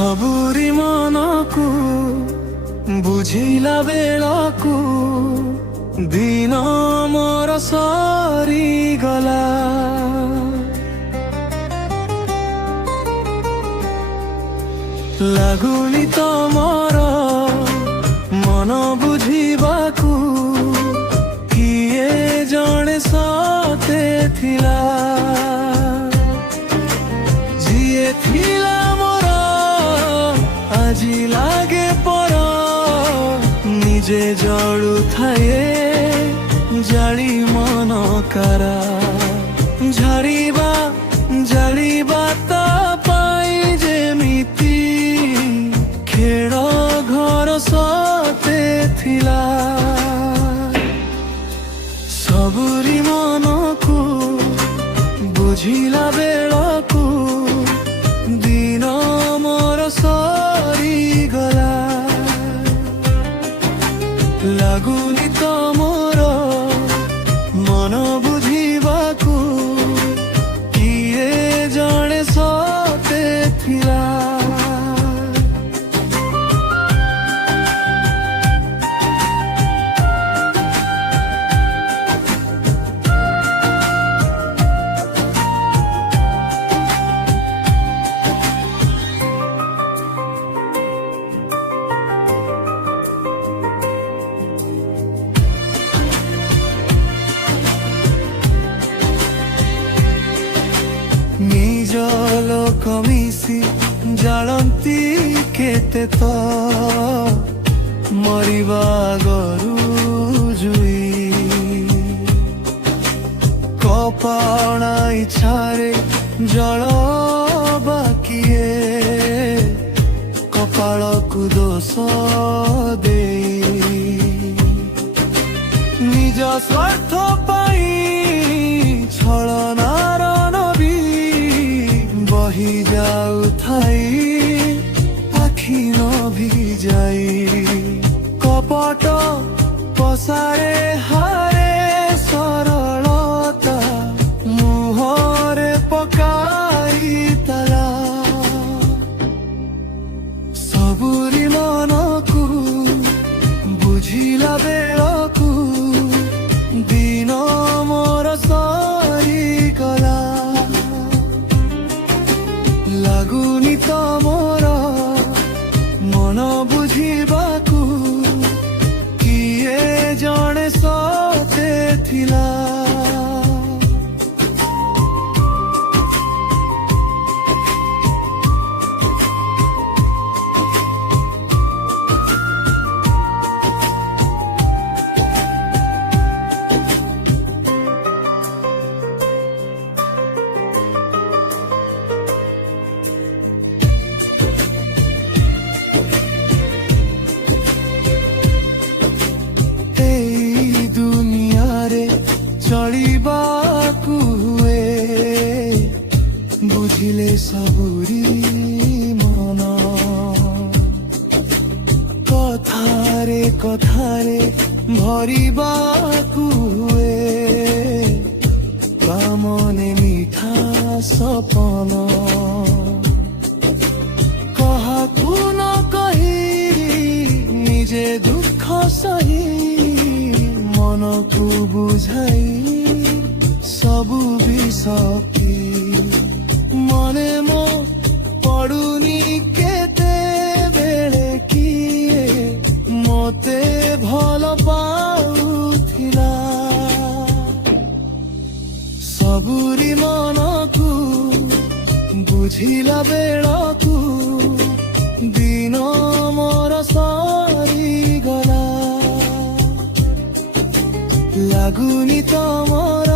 सबुरी मनकु बुझिला बेलकु दिन मोर सरी गला। लागुनी तमर मन बुझिबाकु किए जणे सते थिला। जिए थिला मोर आजी लागे पर निजे जळु थाए जाली मन कारा। झरिबा जालिबा ता पाई जेमिति खेळ घर सते थिला। सबुरी मनकु बुझिला बेलकु दिन मोर सरी गला। लागुनी तमर मन बुझिबाकु किए जणे सते थिला। निज लोक मिसी जालंती केते तो मरिबा गरु जुई। कपाणा इच्छारे जल बाकिए कपाळकु दोष दे। निज स्वार्थ पाई छलनार नबी बही जाऊ थाई आखि नभी जाई। कपट पसारे हारे सरलता मुहरे पकाई तला। सबुरी मनकु बुझिला बेलकु दिन मोर सरी गला। लागुनी तमर मन बुझिबाकु किए जणे सते थिला। चलिबाकु हुए बुझिले सबुरी मन। कथारे कथारे भरिबाकु हुए कामने मिठा सपन। कहाकु न कही निजे दुख सही मनकु बुझाई सबु बिसकी। मने मो पड़ुनी केते बेले किए मोते भल पाउथिला। सबुरी मनकु बुझिला बेलकु दिन मोर सरी गला। लागुनी तमर